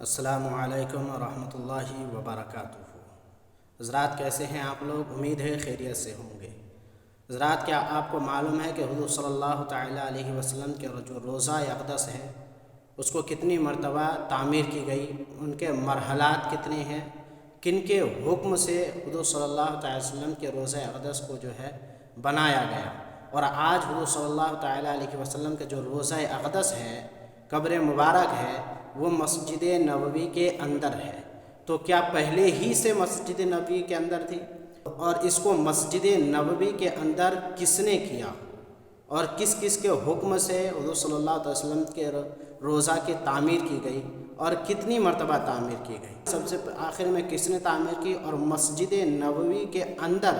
السلام علیکم ورحمۃ اللہ وبرکاتہ۔ حضرات کیسے ہیں آپ لوگ؟ امید ہے خیریت سے ہوں گے۔ حضرات کیا آپ کو معلوم ہے کہ حضور صلی اللہ تعالیٰ علیہ وسلم کے جو روزہ اقدس ہے اس کو کتنی مرتبہ تعمیر کی گئی، ان کے مرحلات کتنے ہیں، کن کے حکم سے حضور صلی اللہ تعالیٰ وسلم کے روزہ اقدس کو جو ہے بنایا گیا، اور آج حضور صلی اللہ تعالیٰ علیہ وسلم کے جو روزہ اقدس ہے، قبر مبارک ہے، وہ مسجد نبوی کے اندر ہے۔ تو کیا پہلے ہی سے مسجد نبوی کے اندر تھی؟ اور اس کو مسجد نبوی کے اندر کس نے کیا، اور کس کس کے حکم سے حضور صلی اللہ علیہ وسلم کے روزہ کی تعمیر کی گئی، اور کتنی مرتبہ تعمیر کی گئی؟ سب سے آخر میں کس نے تعمیر کی، اور مسجد نبوی کے اندر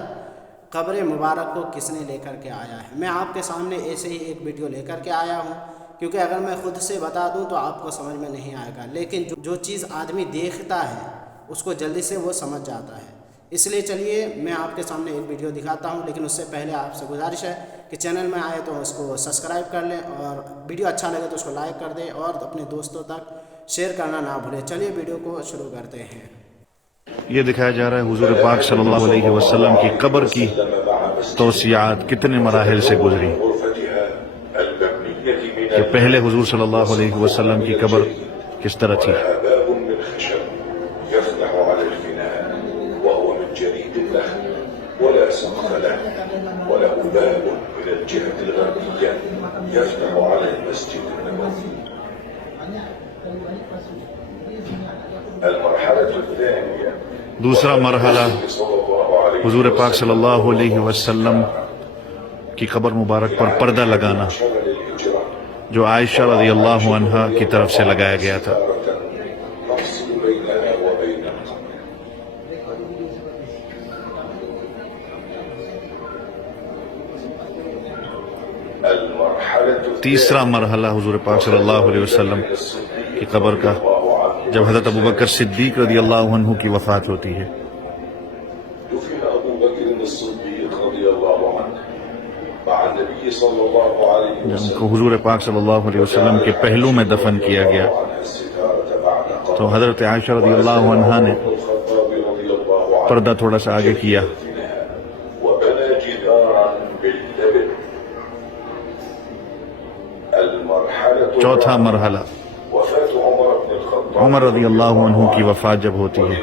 قبر مبارک کو کس نے لے کر کے آیا ہے؟ میں آپ کے سامنے ایسے ہی ایک ویڈیو لے کر کے آیا ہوں، کیونکہ اگر میں خود سے بتا دوں تو آپ کو سمجھ میں نہیں آئے گا، لیکن جو چیز آدمی دیکھتا ہے اس کو جلدی سے وہ سمجھ جاتا ہے۔ اس لیے چلیے میں آپ کے سامنے ایک ویڈیو دکھاتا ہوں، لیکن اس سے پہلے آپ سے گزارش ہے کہ چینل میں آئے تو اس کو سبسکرائب کر لیں، اور ویڈیو اچھا لگے تو اس کو لائک کر دیں، اور اپنے دوستوں تک شیئر کرنا نہ بھولیں۔ چلیے ویڈیو کو شروع کرتے ہیں۔ یہ دکھایا جا رہا ہے حضور پاک صلی اللہ علیہ وسلم کی قبر کی توسیعات کتنے مراحل سے گزری، کہ پہلے حضور صلی اللہ علیہ وسلم کی قبر کس طرح تھی۔ دوسرا مرحلہ حضور پاک صلی اللہ علیہ وسلم کی قبر مبارک پر پردہ لگانا، جو عائشہ رضی اللہ عنہا کی طرف سے لگایا گیا تھا۔ تیسرا مرحلہ حضور پاک صلی اللہ علیہ وسلم کی قبر کا، جب حضرت ابوبکر صدیق رضی اللہ عنہ کی وفات ہوتی ہے۔ جن کو حضور پاک صلی اللہ علیہ وسلم کے پہلو میں دفن کیا گیا، تو حضرت عائشہ رضی اللہ عنہا نے پردہ تھوڑا سا آگے کیا۔ چوتھا مرحلہ عمر رضی اللہ عنہ کی وفات جب ہوتی ہے،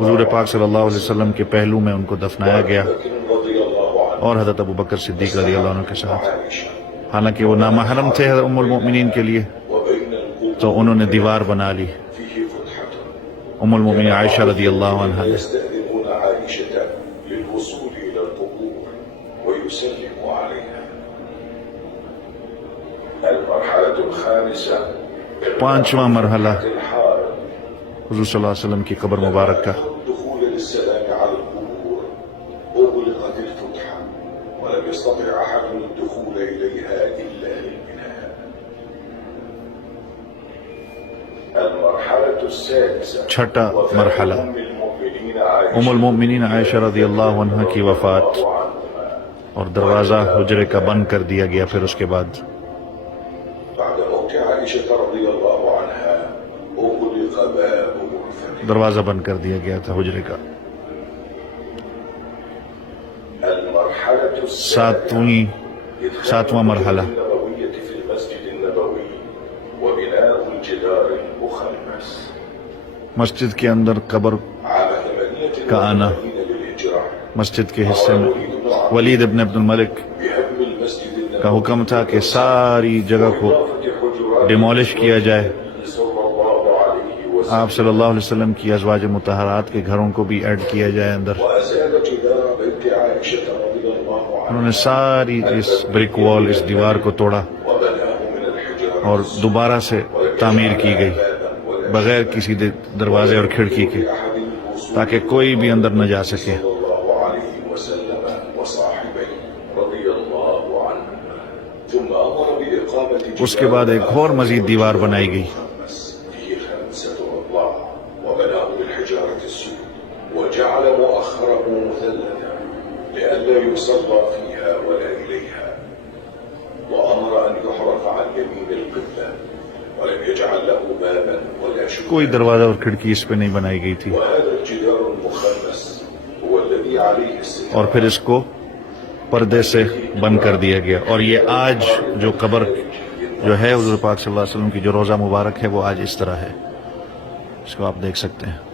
حضور پاک صلی اللہ علیہ وسلم کے پہلو میں ان کو دفنایا گیا، اور حضرت ابوبکر صدیق رضی اللہ عنہ کے ساتھ، حالانکہ وہ نامحرم تھے ام المؤمنین کے لیے، تو انہوں نے دیوار بنا لی ام المؤمنین عائشہ رضی اللہ عنہا نے۔ پانچواں مرحلہ حضور صلی اللہ علیہ وسلم کی قبر مبارک کا، چھٹا مرحلہ ام المؤمنین عائشہ رضی اللہ عنہا کی وفات، اور دروازہ حجرے کا بند کر دیا گیا۔ پھر اس کے بعد دروازہ بند کر دیا گیا تھا حجرے کا۔ ساتواں مرحلہ مسجد کے اندر قبر کا آنا۔ مسجد کے حصے میں ولید ابن عبد الملک کا حکم تھا کہ ساری جگہ کو ڈیمولش کیا جائے۔ آپ صلی اللہ علیہ وسلم کی ازواج مطہرات کے گھروں کو بھی ایڈ کیا جائے اندر۔ انہوں نے ساری اس بریک وال، اس دیوار کو توڑا، اور دوبارہ سے تعمیر کی گئی بغیر کسی دروازے اور کھڑکی کے، تاکہ کوئی بھی اندر نہ جا سکے۔ اس کے بعد ایک اور مزید دیوار بنائی گئی، وجعل مؤخره مثلثا لئلا لا يصلى فيها ولا إليها، وأمر أن يحرف عن يمين القبلة، ولم يجعل له بابا ولا کوئی شباكا. دروازہ اور کھڑکی اس پہ نہیں بنائی گئی تھی، وهذا الجدار المخمس هو الذي عليه الستار. اور پھر اس کو پردے سے بند کر دیا گیا. اور یہ آج جو قبر جو ہے حضور پاک صلی اللہ علیہ وسلم کی جو روضہ مبارک ہے وہ آج اس طرح ہے، اس کو آپ دیکھ سکتے ہیں.